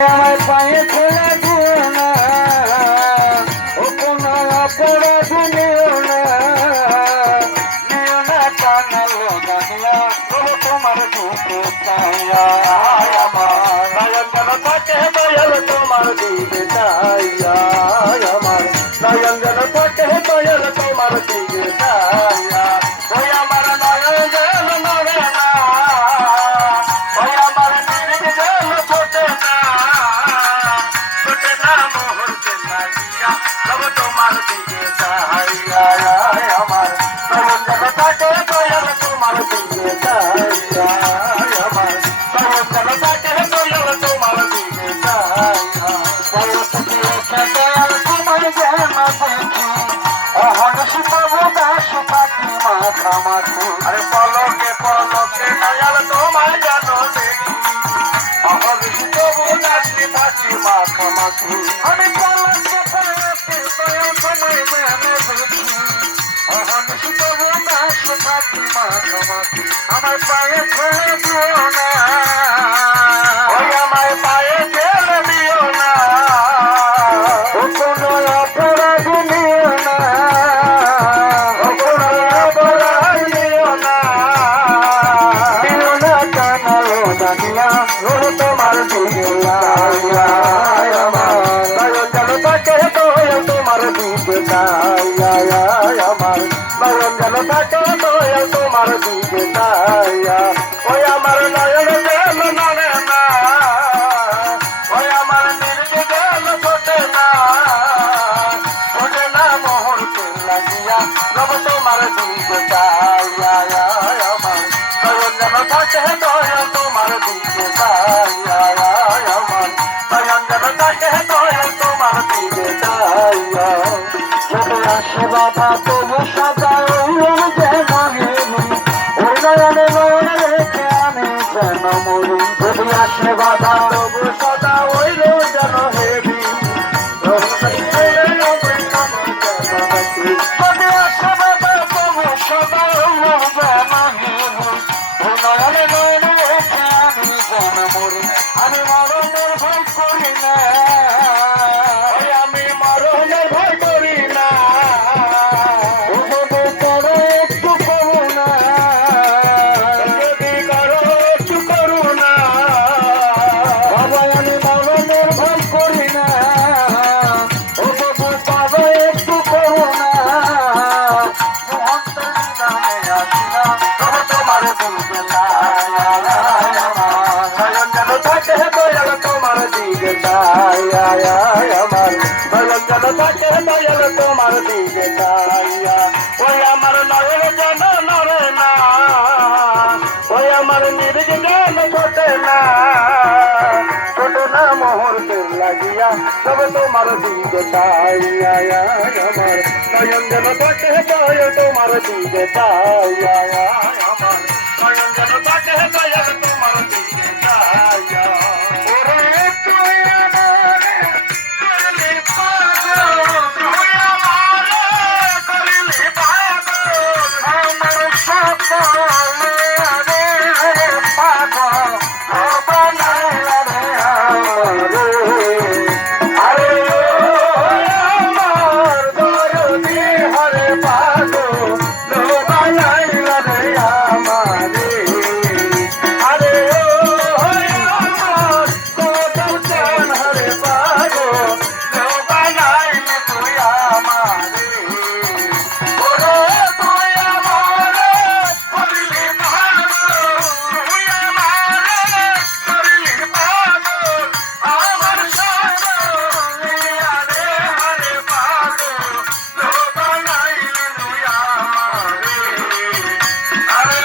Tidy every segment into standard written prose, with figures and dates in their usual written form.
আমার পায়ে ফেলে দিও না, ও কোনো অপরাধ নিও না, নিও না টানালো জানিয়া তবু তোমার দিকে চাইয়া আমার নয়ন যেন থাকে দয়াল তোমার দিকে চাইয়া আমার নয়ন যেন থাকে দয়াল তোমার দিকে চাইয়া ওই আমার নয়ন যেন নড়ে না, ওই আমার নিরিখ যেন ছোটে না, ছোটে না মুহূর্তে লাগিয়া তবে তোমার দিকে চাইয়া আমার নয়ন যেন থাকে দয়াল তোমার দিকে চাইয়া আমার নয়ন যেন থাকে দয়াল তোমার দিকে চাইয়া বয়স দিয়েছে দয়াল তোমার যেন দেখি অহনসি তবু দাস পাখি মাখামাখি আরে পলকে পলকে দয়াল তোমার যেন দেখি অহনসি তবু দাস পাখি মাখামাখি আমি পলকে পলকে দয়াল তোমার যেন দেখি অহনসি তবু দাস পাখি মাখামাখি আমার পায়ে ফেলে দিও না, ওই আমার পায়ে ফেলে দিও না, ও কোনো অপরাধ নিও না, ও কোনো অপরাধ নিও না, নিও না টানালো জানিয়া ও তোমার দিকে চাইয়া আমার নয়ন যেন থাকে দয়াল তোমার দিকে চাইয়া আমার নয়ন যেন থাকে দয়াল তোমার দিকে চাইয়া ওই আমার নয়ন যেন নড়ে না, ওই আমার নির্জ যেন ছোটে না, ছোটে না মুহূর্তে লাগিয়া তবে তোমার দিকে চাইয়া আমার নয়ন যেন থাকে দয়াল তোমার দিকে চাইয়া আমার নয়ন যেন থাকে দয়াল তোমার দিকে চাইয়া যদি আসে বাধা তবু সাদা ওই যেন হেলি ওই নয়নে নয়নে রেখে আমি যেন মরি যদি আসে বাধা তবু সদা ওই যেন হেলি যদি আসে বাধা তবু সদা ওই যেন হেলি ওই নয়নে নয়নে রেখে আমি যেন মরি আমি মরণের ভয় করি না, আমি মরণের ভয় করি না, যদি করো একটু করো না, যদি করো একটু করো না, বাবা আমি মরণের ভয় করি না, ও বাবু বাবা একটু করো না, অন্তরে আসি না তবে তোমার দিকে নয়ন যেন থাকে দয়াল তোমার দিকে চাইয়া আমার নয়ন যেন থাকে দয়াল তোমার দিকে চাইয়া ওই আমার নয়ন যেন নড়ে না, ওই আমার নির্জ যেন ছোটে না, ছোটে না মুহূর্তে লাগিয়া তবে তোমার দিকে চাইয়া আমার নয়ন যেন থাকে দয়াল তোমার দিকে চাইয়া আমার নয়ন যেন থাকে দয়াল তোমার দিকে চাইয়া ওরে তুই আমারে করলি পাগল, তুই আমারে করলি পাগল, আমার সকলে আরে পাগল ও বানাইলা রে আমারে আরে আমার দরদি হরে পাগল ও বানাইলা রে আমারে আরে আমার কদম চান হরে পাগল ও বানাইলি তুই আমারে ওরে তুই আমারে করলি পাগল, তুই আমারে করলি পাগল, আমার সকলে আরে হরে পাগল ও বানাইলি তুই আমারে আরে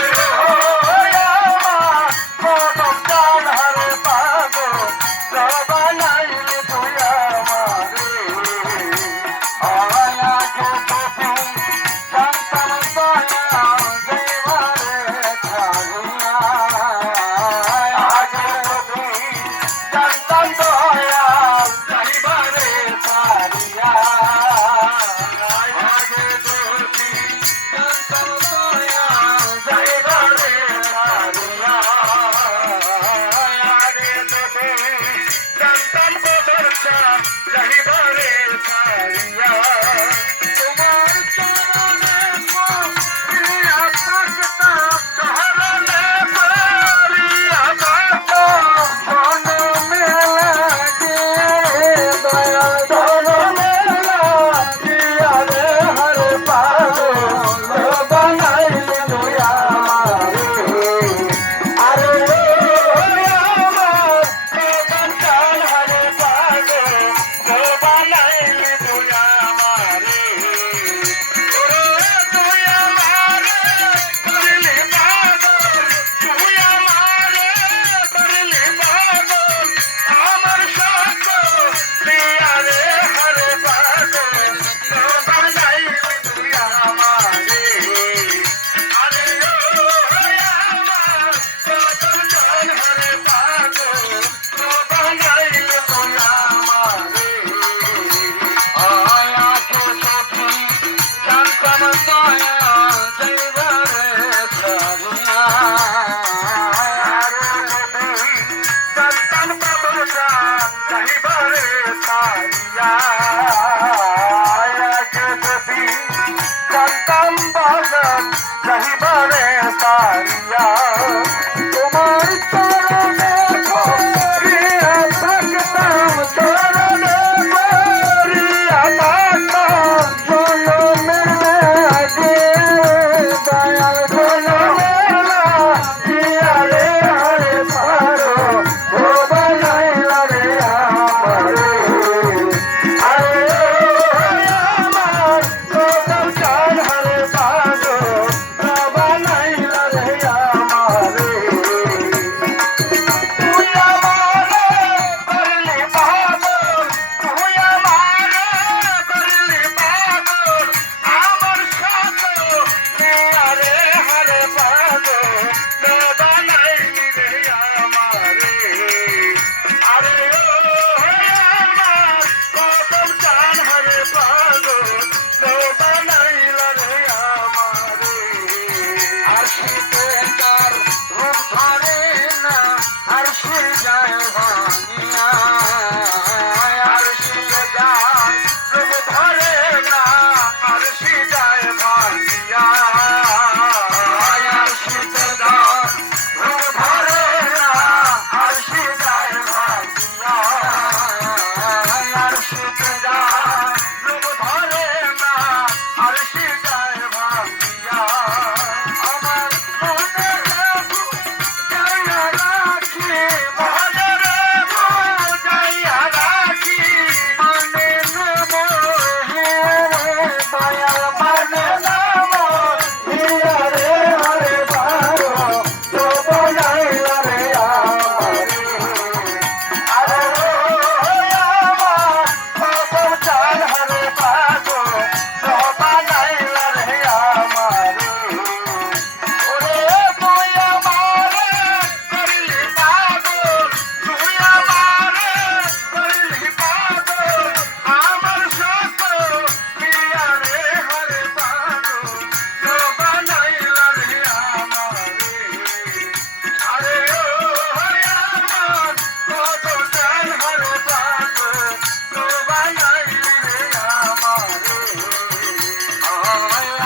আমার কদম চান হরে পাগল ও বানাইলি তুই আমারে আয়া যে তুমি জানতাম দয়া দেবারে ছাড়িয়া আগে তুমি জানতাম দয়া যাইবারে ছাড়িয়া আগে তুমি জানতাম দয়া যাইবারে ছাড়িয়া আগে তুমি জানতাম চাহিবারে তারিয়া আগে যদি জানতাম বাজান চাহিবারে তারিয়া তোমার চরণে পড়িয়া থাকতাম চরণে পড়িয়া থাকতাম জনমের লাগে দয়াল জনমের লাগিয়া রে হরে পারো ও বানাইলা রে আমারে আরে আমার কদম চাঁদ হরে পারো ও বানাইলা রে আমারে তুই আমারে করলি পাগল তুই আমারে করলি পাগল আমার সাথ নিয়া রে হরে পাগল ও বানাইলি রে আমারে আরে ও আমার কদম চাঁদ হরে পাগল ও বানাইলা রে আমারে আশিকে তার রূপ ধরে না আরশে যায় ভাঙিয়া আরশে যায় রূপ ধরে না আরশে যায় ভাঙিয়া আরশে যায় রূপ ধরে না আরশে যায় ভাঙিয়া আরশে যায় রূপ ধরে না আরশে যায় ভাঙিয়া আমার মনে যাইয়া রাখি মনে রে যাইয়া রাখি মানে নাম হে দয়াল মানে নাম হিয়া রে হরে বারো তো বনাইলা রে আমারে আরে আমার কদম চাঁদ হরে পাগো তো বানাইলা রে আমারে ওরে তুই আমারে করলি পাগল তুই আমারে করলি পাগল আমার সাথ নিয়া রে হরে পাগল তো বানাইলা রে আমারে আরে ও আমার কদম চাঁদ হরে পাগল তো বানাইলি রে আমারে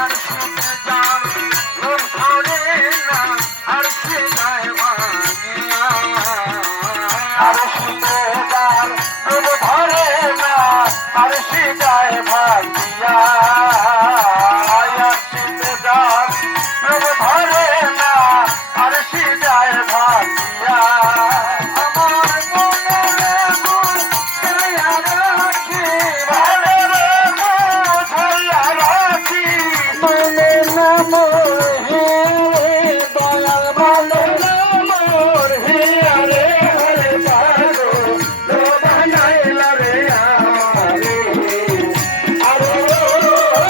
আরশে যান রূপ ধরে না আরশে যায় ভাঙিয়া আরশে যান রূপ ধরে না আরশে যায় ভাঙিয়া আরশে যান রূপ ধরে না আরশে যায় ভাঙিয়া আমার মনে যাইয়া রাখি মনে রে যাইয়া রাখি মনে নাম হে দয়াল মানে নাম হিয়া রে হরে পাগল ও বানাইলা রে আমারে আরে ও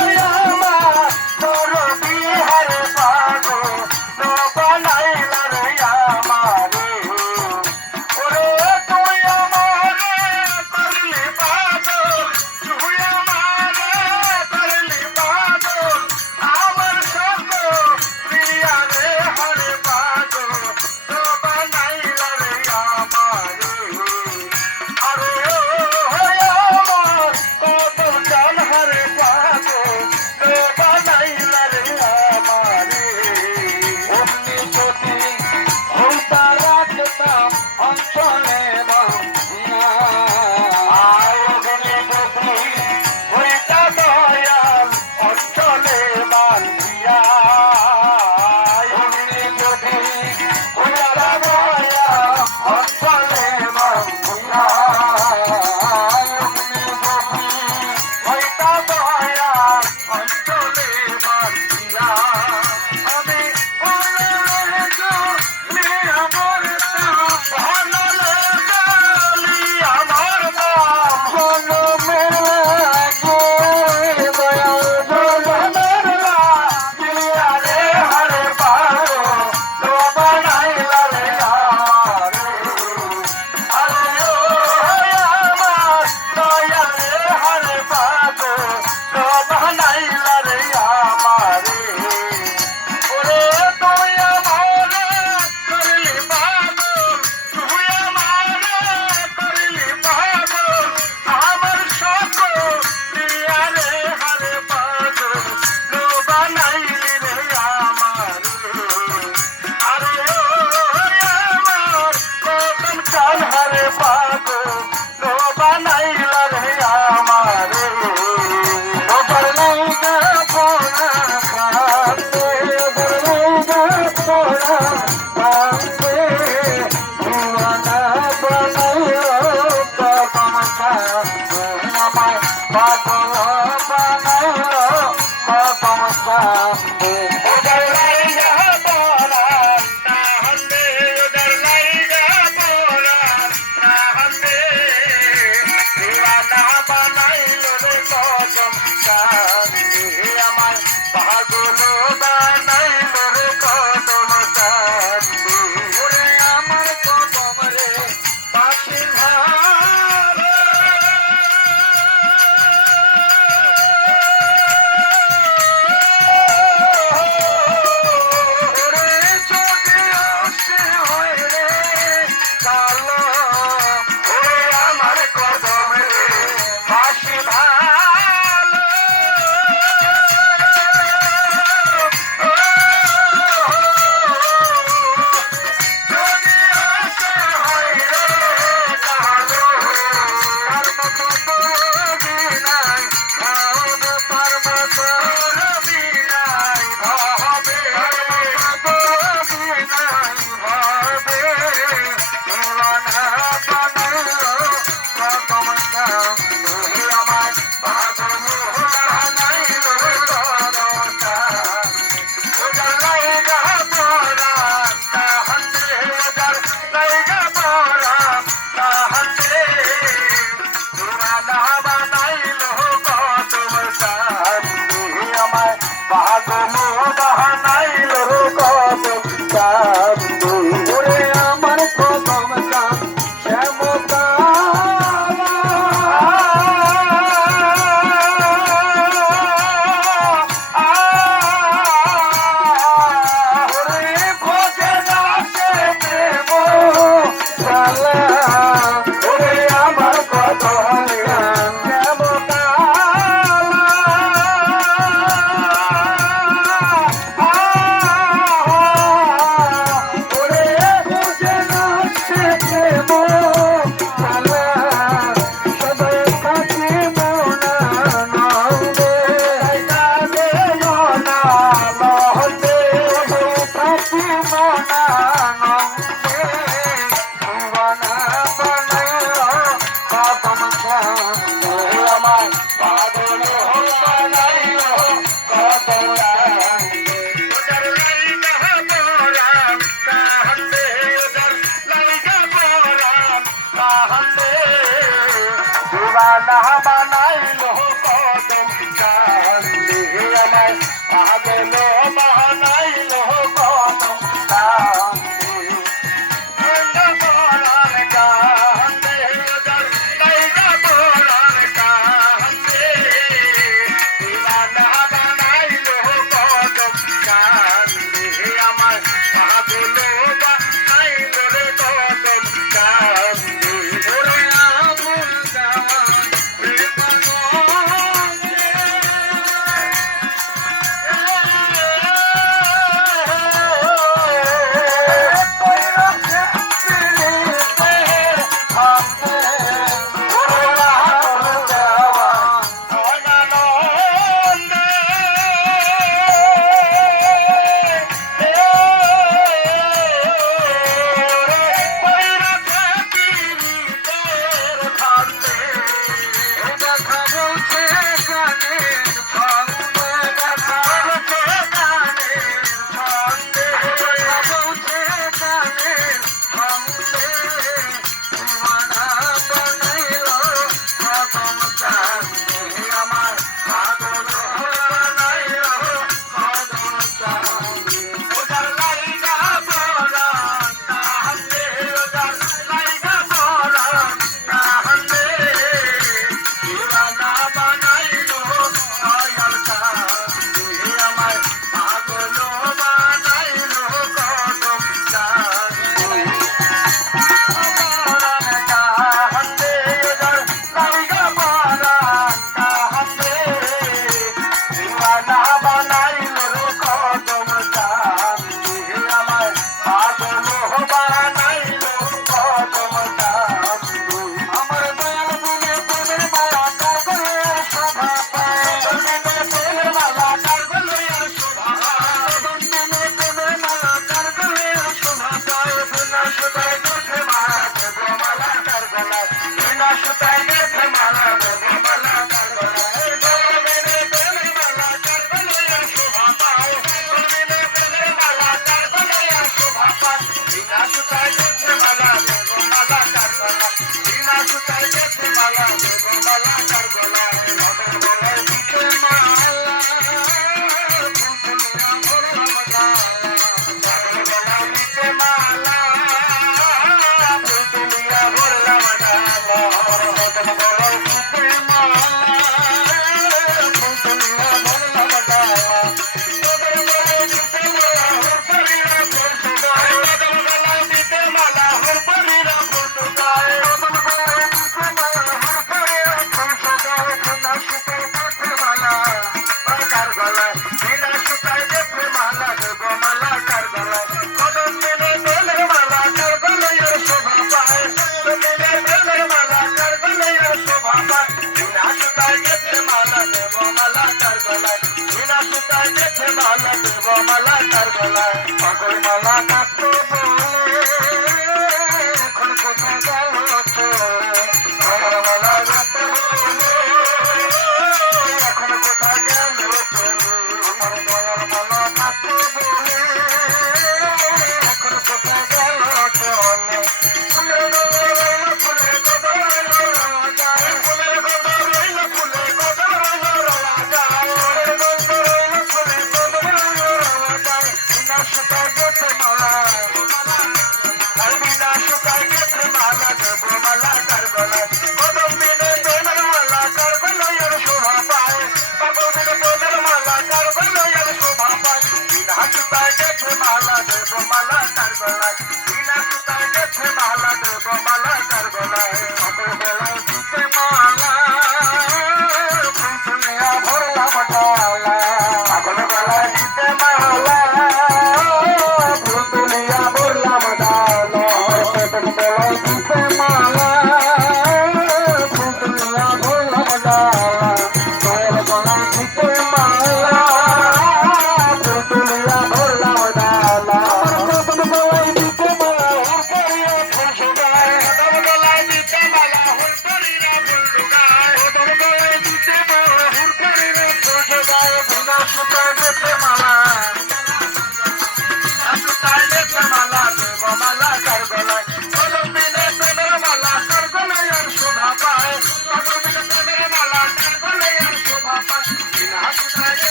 দিওয়ানা বানাইলো কদম কান্দে আমায় পাগল বানাইলো কদম কান্দে বলার কান্দে লাইগা বলার কান্দে দিওয়ানা বানাইলো কদম কান্দে আমায় পাগল বানাইলো রে কদম কান্দে ওরে আমুল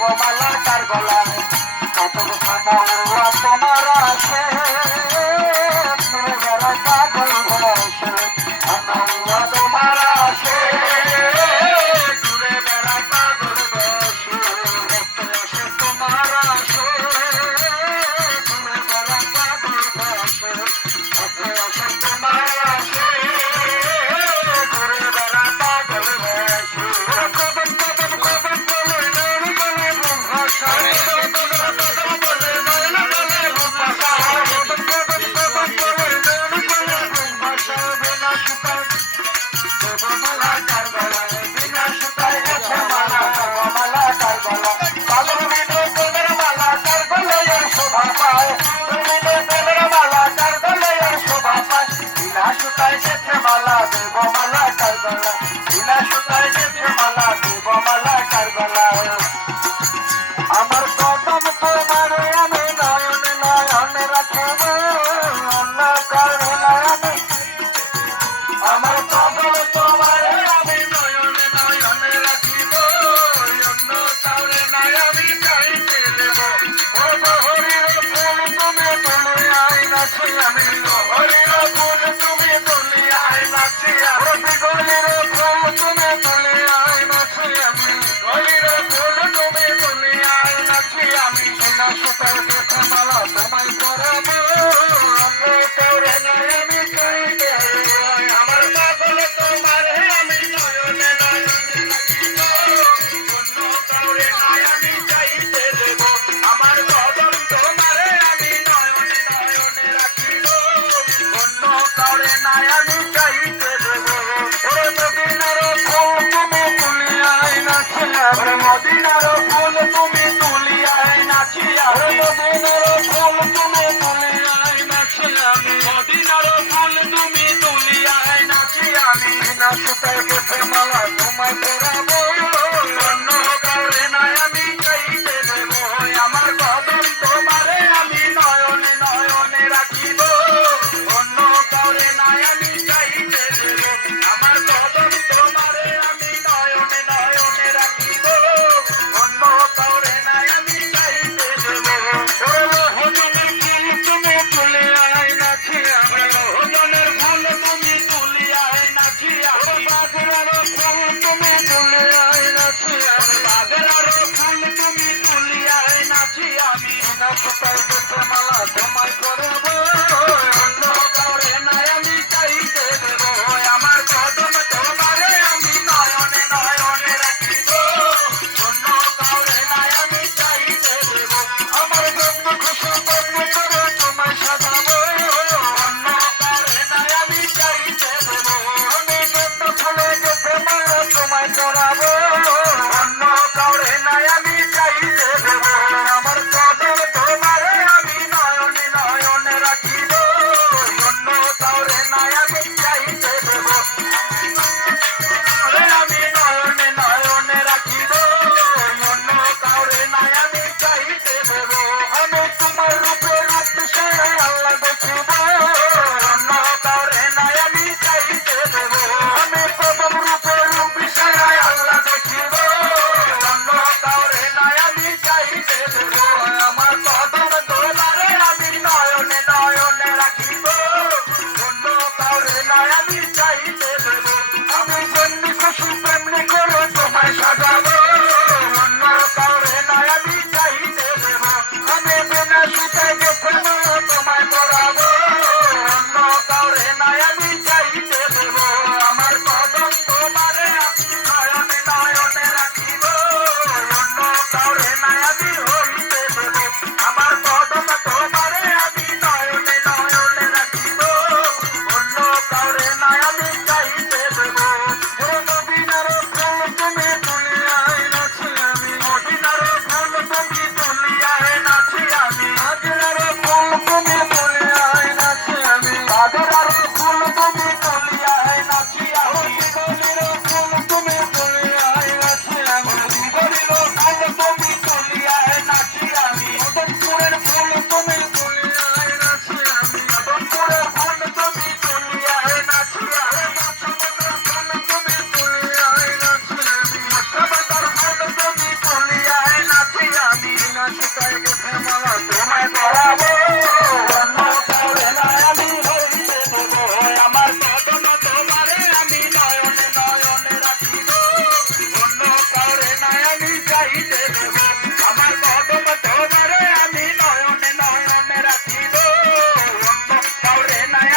মালা তার গলায় কত খানা উড়ুয়া তোমার আসে তুমি বেড়া পাগল বসে খানা উড়ুয়া তোমার আসে ঘুরে বেড়া পাগল বসে আসে তোমার আসে ঘুরে বেড়া পাগল বসে আসে তোমার আসে ঘুরে বেড়া পাগল বসে কদম কদম কদম বলে নড়ি বলে ভাষা মালা দেব মালা কারবালা বিনা সুতায় গেছে মালা দেব মালা কারবালা আমার কদম তোমার আমি নয়নে নয়নে রাখব অন্য কারো নয়নে আমার কদম তোমার আমি নয়নে নয়নে রাখিব অন্য কারো নয় আমি চাইতে দেব হরির ফুল তুমি তুলে আই নাচি আমি হরির ফুল তুমি তুলে আই নাচি আমি গলির ফুল তুমি তুলে আই নাচি আমি গলির ফুল তুমি তুলে আই নাচি আমি সোনা সুতার দেখে মালা তোমায় পরাবো অন্য তোরে নয় আমি চাইতে আমার পাগল তোমার আমি নয়নে নয়নে রাখিব অন্য কাউরে নয় আমি চাইতে দেব আমার কদম তোমার আমি নয়নে নয়নে রাখিব অন্য কাউরে নয় আমি চাইতে দেব ওরে মদিনার ফুল তুমি তুলিয়াই নাচিয়া ওরে মদিনার ফুল তুমি তুলিয়াই নাচিয়া ওরে মদিনার ফুল তুমি তুলিয়াই নাচিয়া আমি মদিনার ফুল তুমি তুলিয়াই নাচিয়া আমি না সুতায় গেছে মালা তোমায় পরাবো অন্য কাউরে নয় আমি চাইতে দেব আমার কদম তোমারে আমি নয়নে নয়নে রাখিব অন্য কাউরে নয় আমি চাইতে দেব আমার কদম তোমারে আমি নয়নে নয়নে রাখিব অন্য কাউরে নয় আমি চাইতে দেব হজনের ফুল তুমি তুলে আয় নাচিয়া হজনের ফুল তুমি তুলে আয় নাচিয়া বাজরার ফুল তুমি তুলে আয় নাচিয়া বাজরার ফুল তুমি তুলে আয় নাচিয়া আমি না সুতায় গেছে মালা তোমায় করব অন্য কাউরে নয় আমি চাইতে দেব আমার কদম তোমারে আমি নয়নে নয়নে রাখিব অন্য কাউরে নয় আমি চাইতে দেব আমার জন্য খুশি বন্ধু করে তোমায় সাজাবো অন্য কাউরে নয় আমি চাইতে দেব আমি জন্য ফুলে গেছে মালা তোমায় করাবো অন্য কাউরে নয় আমি চাইতে দেব আমার কদম তোমারে আমি নয়নে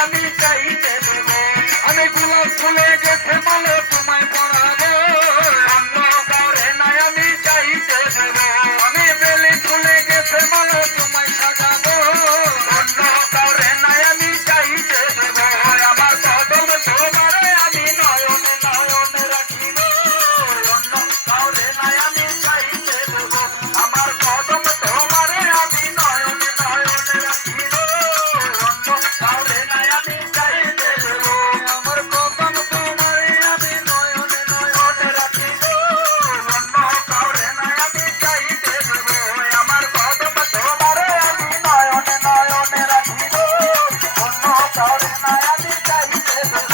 আমি চাইতে দেব আমি গোলাপ ফুলে গেছে মালা তোমায় পরাবো অন্য কাউরে নাই আমি চাইতে দেব আমি বেলি ফুলে গেছে মালা তোমায় সাজাবো অন্য কাউরে নাই আমি চাইতে দেব আমার কদম তোমারে আমি নয়নে নয়নে রাখিব অন্য কাউরে নাই আমি চাইতে দেব আমার কদম তোমারে আমি নয়নে নয়নে রাখিব অন্য কাউরে নাই আমি চাইতে দেব আমার কদম তোমারে আমি নয়নে নয়নে রাখিব অন্য কাউরে নাই আমি চাইতে দেব আমার কদম তোমারে আমি নয়নে নয়নে রাখিব অন্য কাউরে নাই আমি চাইতে দেব